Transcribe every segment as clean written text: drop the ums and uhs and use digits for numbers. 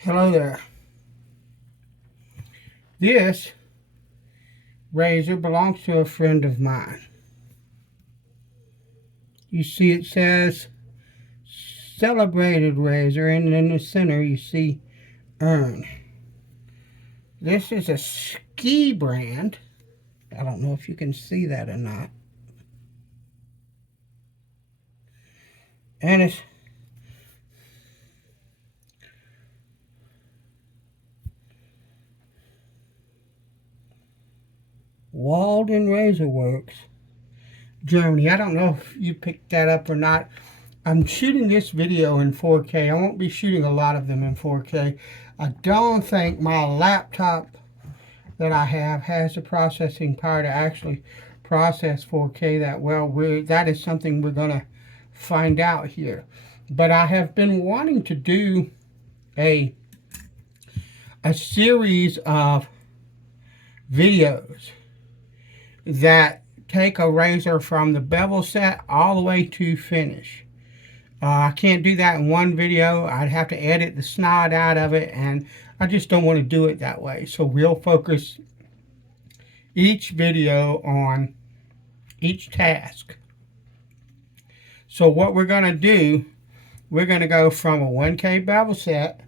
Hello there. This razor belongs to a friend of mine. You see it says celebrated razor, and in the center you see ERN. This is a ski brand. I don't know if you can see that or not. And it's Walden Razor Works, Germany. I don't know if you picked that up or not. I'm shooting this video in 4K. I won't be shooting a lot of them in 4K. I don't think my laptop that I have has the processing power to actually process 4K that well. That is something we're going to find out here. But I have been wanting to do a series of videos that take a razor from the bevel set all the way to finish. I can't do that in one video. I'd have to edit the snot out of it, and I just don't want to do it that way. So we'll focus each video on each task. So what we're going to do, we're going to go from a 1K bevel set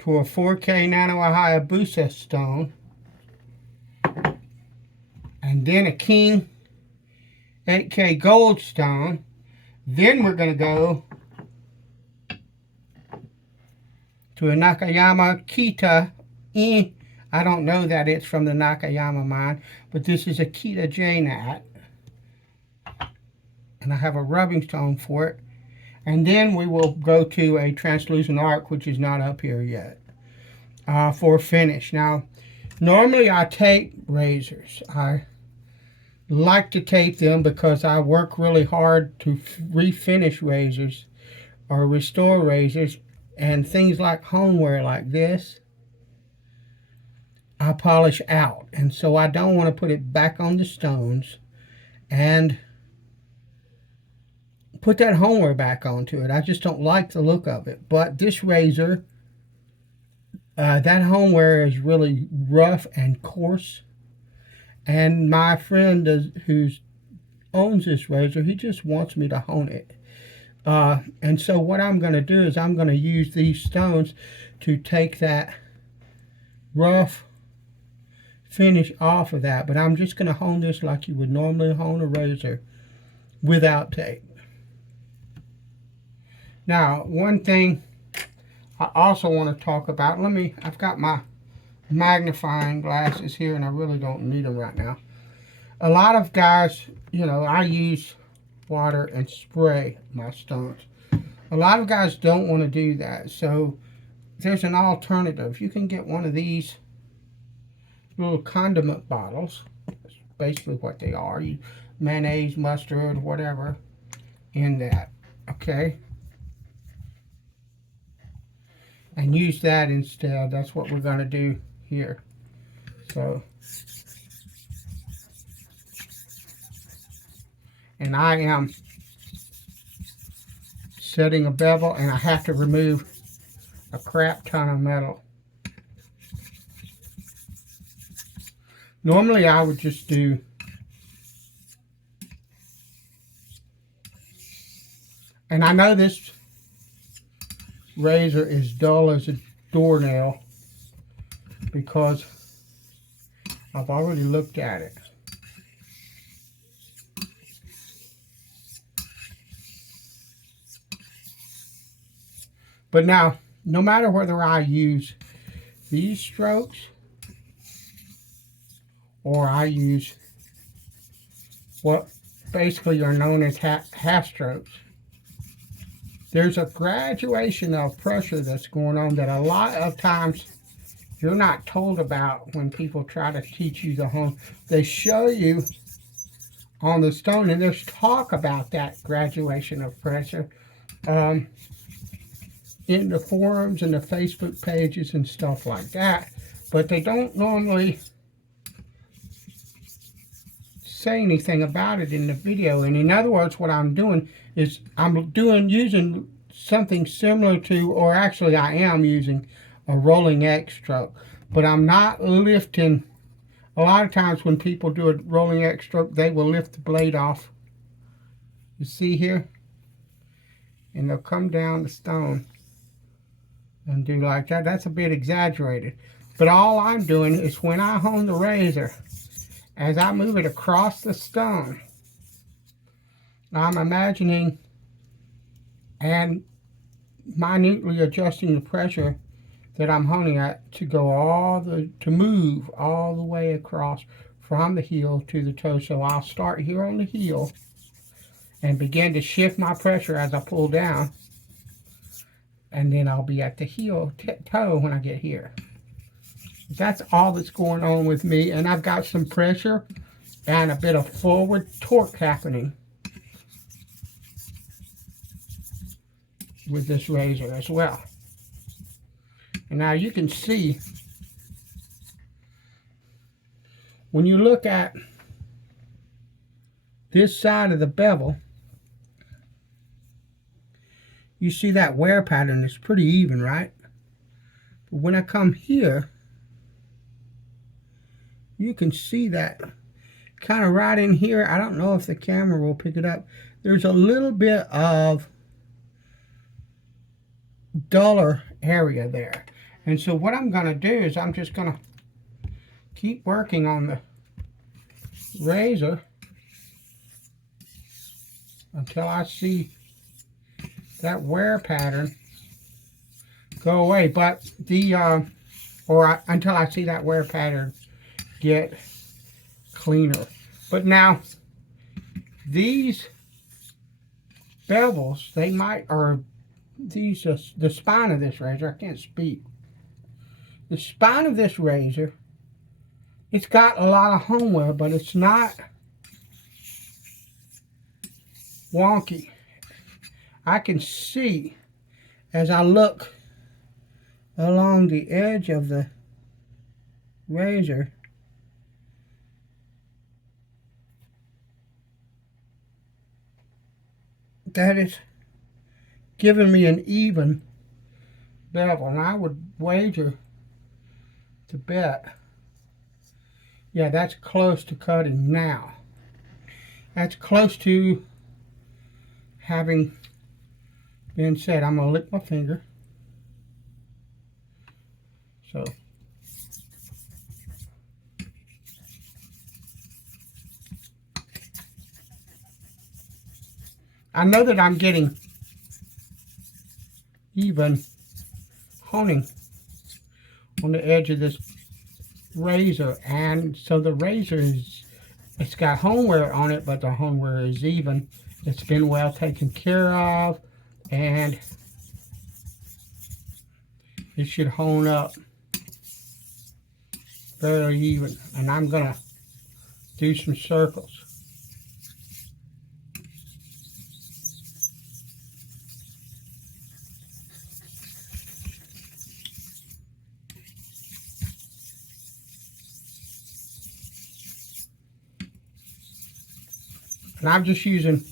to a 4K Nano Hayabusa stone, and then a King 8K gold stone. Then we're going to go to a Nakayama Kita. I don't know that it's from the Nakayama mine, but this is a Kita J-Nat. And I have a rubbing stone for it. And then we will go to a translucent arc, which is not up here yet, for finish. Now, normally I tape razors. I like to tape them because I work really hard to refinish razors or restore razors, and things like homeware like this I polish out, and so I don't want to put it back on the stones and put that homeware back onto it. I just don't like the look of it. But this razor, that homeware is really rough and coarse, and my friend who owns this razor, he just wants me to hone it. And so what I'm going to do is I'm going to use these stones to take that rough finish off of that. But I'm just going to hone this like you would normally hone a razor without tape. Now, one thing I also want to talk about, I've got my magnifying glasses here, and I really don't need them right now. A lot of guys, I use water and spray my stones. A lot of guys don't want to do that, so there's an alternative. You can get one of these little condiment bottles. That's basically what they are. Mayonnaise, mustard, whatever in that, okay? And use that instead. That's what we're going to do here. So, and I am setting a bevel, and I have to remove a crap ton of metal. Normally I would just do and I know this razor is dull as a doornail because I've already looked at it. But now, no matter whether I use these strokes or I use what basically are known as half strokes, there's a graduation of pressure that's going on that a lot of times you're not told about when people try to teach you the hone. They show you on the stone, and there's talk about that graduation of pressure in the forums and the Facebook pages and stuff like that, but they don't normally say anything about it in the video. And in other words, what I'm doing is using something similar to, or actually I am using a rolling X stroke. But I'm not lifting. A lot of times when people do a rolling X stroke, they will lift the blade off. You see here? And they'll come down the stone and do like that. That's a bit exaggerated. But all I'm doing is when I hone the razor, as I move it across the stone, I'm imagining and minutely adjusting the pressure that I'm honing at to go to move all the way across from the heel to the toe. So I'll start here on the heel and begin to shift my pressure as I pull down, and then I'll be at the heel toe when I get here. That's all that's going on with me, and I've got some pressure and a bit of forward torque happening with this razor as well. And now you can see, when you look at this side of the bevel, you see that wear pattern is pretty even, right? But when I come here, you can see that kind of right in here. I don't know if the camera will pick it up. There's a little bit of duller area there. And so what I'm going to do is I'm just going to keep working on the razor until I see that wear pattern go away. But until I see that wear pattern get cleaner. But now these bevels, they might, or these, the spine of this razor, I can't speak. The spine of this razor, it's got a lot of hone wear, but it's not wonky. I can see as I look along the edge of the razor that it's giving me an even bevel, and I would wager to bet, yeah, that's close to cutting now. That's close to having been said. I'm going to lick my finger. So I know that I'm getting even honing on the edge of this razor, and so the razor it's got hone wear on it, but the hone wear is even. It's been well taken care of, and it should hone up very even. And I'm gonna do some circles. And I'm just using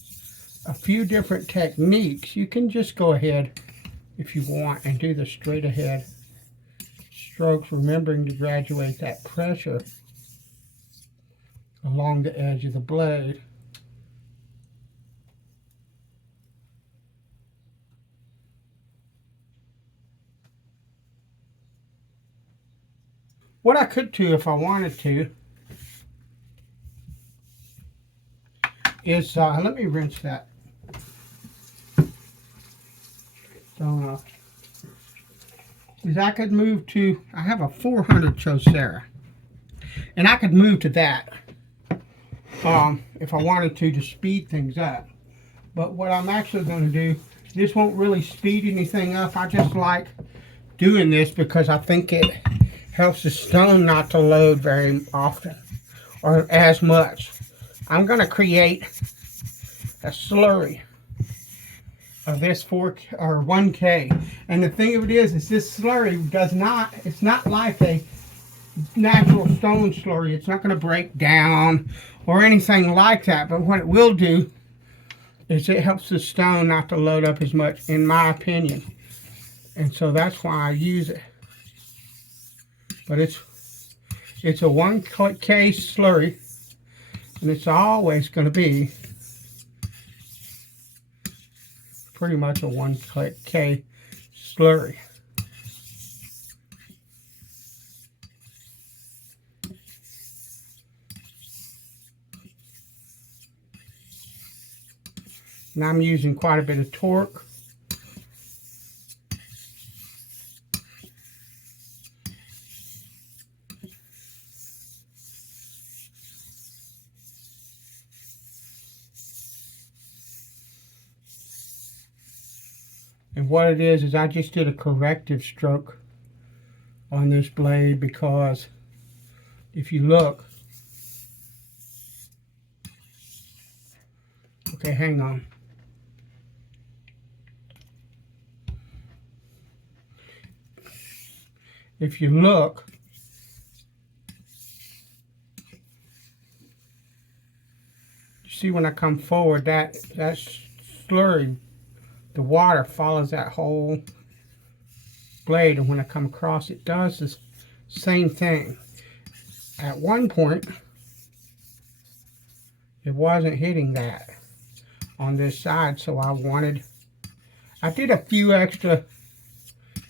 a few different techniques. You can just go ahead if you want and do the straight ahead strokes, remembering to graduate that pressure along the edge of the blade. What I could do if I wanted to is, let me rinse that stone off. Is I could move to, I have a 400 Chosera, and I could move to that if I wanted to speed things up. But what I'm actually going to do, this won't really speed anything up. I just like doing this because I think it helps the stone not to load very often or as much. I'm going to create a slurry of this 1K. And the thing of it is this slurry does not, it's not like a natural stone slurry. It's not going to break down or anything like that. But what it will do is it helps the stone not to load up as much, in my opinion. And so that's why I use it. But it's a 1K slurry, and it's always going to be pretty much a 1K slurry. And I'm using quite a bit of torque. And what it is I just did a corrective stroke on this blade, because if you look, okay, hang on. If you look, you see when I come forward, that slurry, the water follows that whole blade, and when I come across, it does the same thing. At one point, it wasn't hitting that on this side, so I did a few extra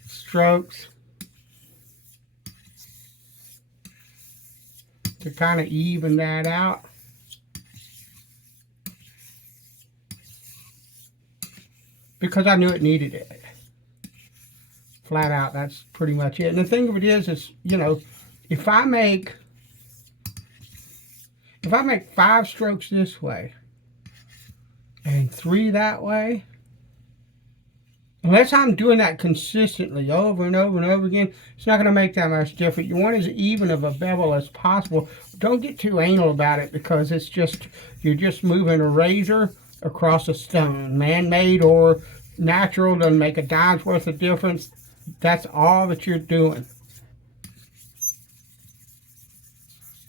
strokes to kind of even that out. Because I knew it needed it. Flat out, that's pretty much it. And the thing of it is, you know, if I make 5 strokes this way and 3 that way, unless I'm doing that consistently over and over and over again, it's not going to make that much difference. You want as even of a bevel as possible. Don't get too anal about it, because it's just, you're just moving a razor across a stone. Man-made or natural, doesn't make a dime's worth of difference. That's all that you're doing.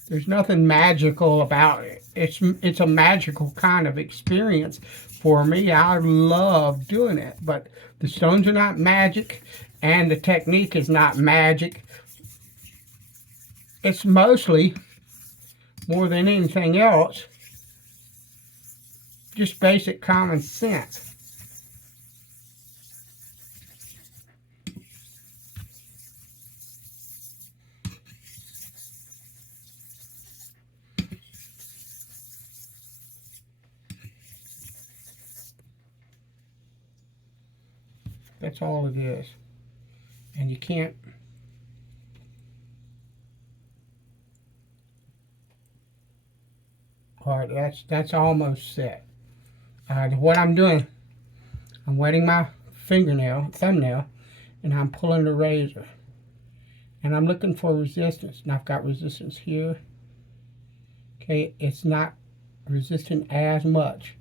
There's nothing magical about it. It's a magical kind of experience for me. I love doing it, but the stones are not magic, and the technique is not magic. It's mostly, more than anything else, just basic common sense. That's all it is. And you can't, all right, that's almost set. What I'm doing, I'm wetting my thumbnail, and I'm pulling the razor. And I'm looking for resistance. And I've got resistance here. Okay, it's not resisting as much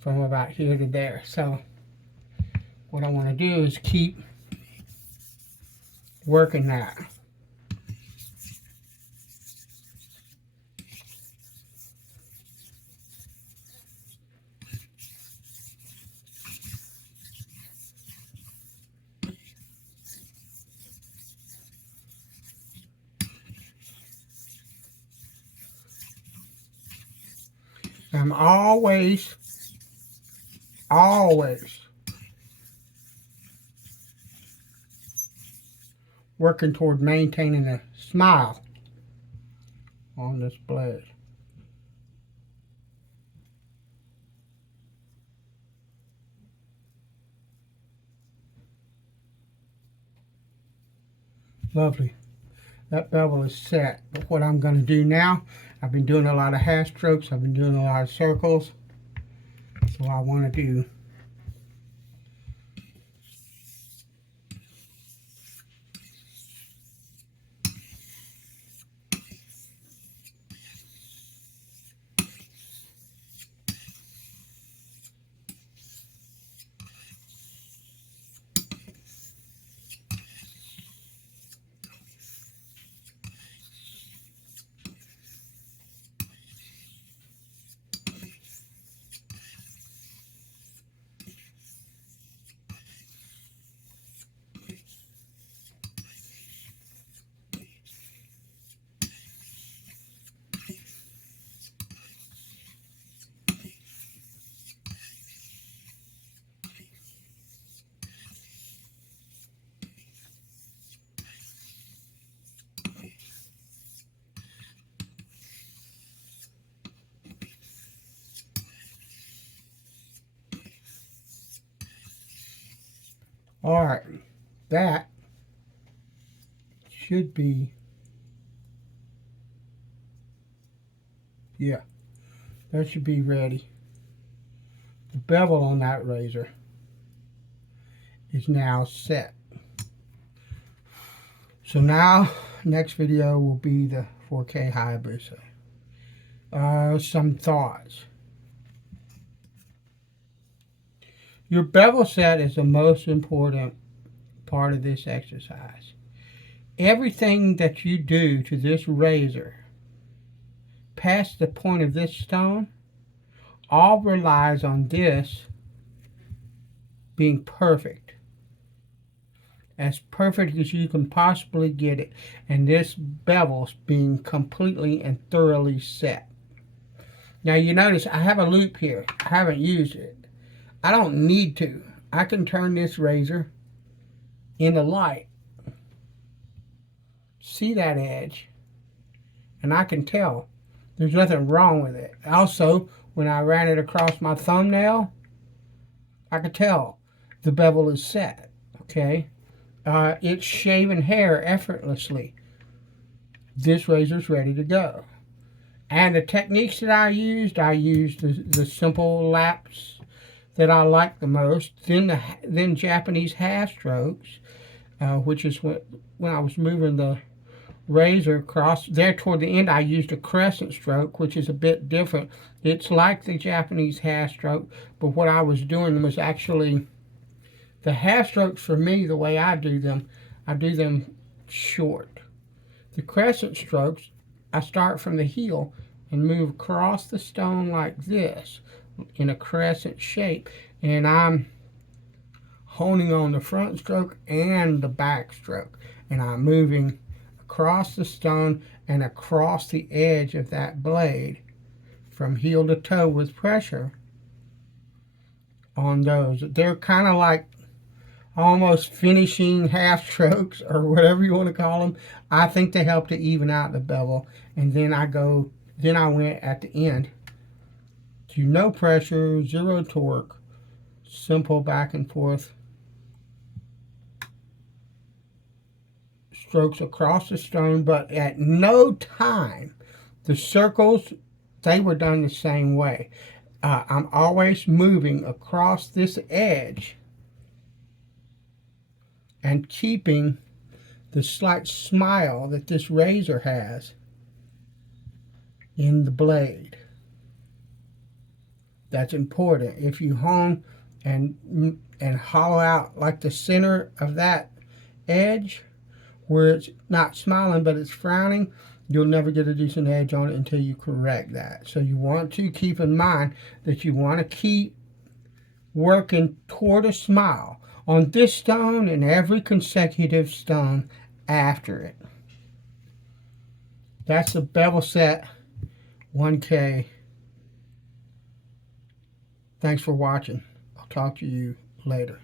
from about here to there. So what I want to do is keep working that. I'm always working toward maintaining a smile on this blade. Lovely. That bevel is set. But what I'm going to do now, I've been doing a lot of half strokes. I've been doing a lot of circles. So I want to do All right, that should be, yeah, that should be ready. The bevel on that razor is now set. So now, next video will be the 4K Hayabusa. Some thoughts. Your bevel set is the most important part of this exercise. Everything that you do to this razor past the point of this stone all relies on this being perfect. As perfect as you can possibly get it. And this bevel's being completely and thoroughly set. Now you notice I have a loop here. I haven't used it. I don't need to. I can turn this razor in the light. See that edge? And I can tell there's nothing wrong with it. Also, when I ran it across my thumbnail, I could tell the bevel is set. Okay? It's shaving hair effortlessly. This razor's ready to go. And the techniques that I used the simple laps that I like the most, then Japanese half strokes, which is when I was moving the razor across there toward the end. I used a crescent stroke, which is a bit different. It's like the Japanese half stroke, but what I was doing was actually the half strokes. For me, the way I do them short. The crescent strokes, I start from the heel and move across the stone like this in a crescent shape, and I'm honing on the front stroke and the back stroke, and I'm moving across the stone and across the edge of that blade from heel to toe with pressure on those. They're kind of like almost finishing half strokes or whatever you want to call them. I think they help to even out the bevel. And then I went at the end to no pressure, zero torque, simple back and forth strokes across the stone, but at no time the circles, they were done the same way. I'm always moving across this edge and keeping the slight smile that this razor has in the blade. That's important. If you hone and hollow out like the center of that edge where it's not smiling but it's frowning, you'll never get a decent edge on it until you correct that. So you want to keep in mind that you want to keep working toward a smile on this stone and every consecutive stone after it. That's the bevel set 1K. Thanks for watching. I'll talk to you later.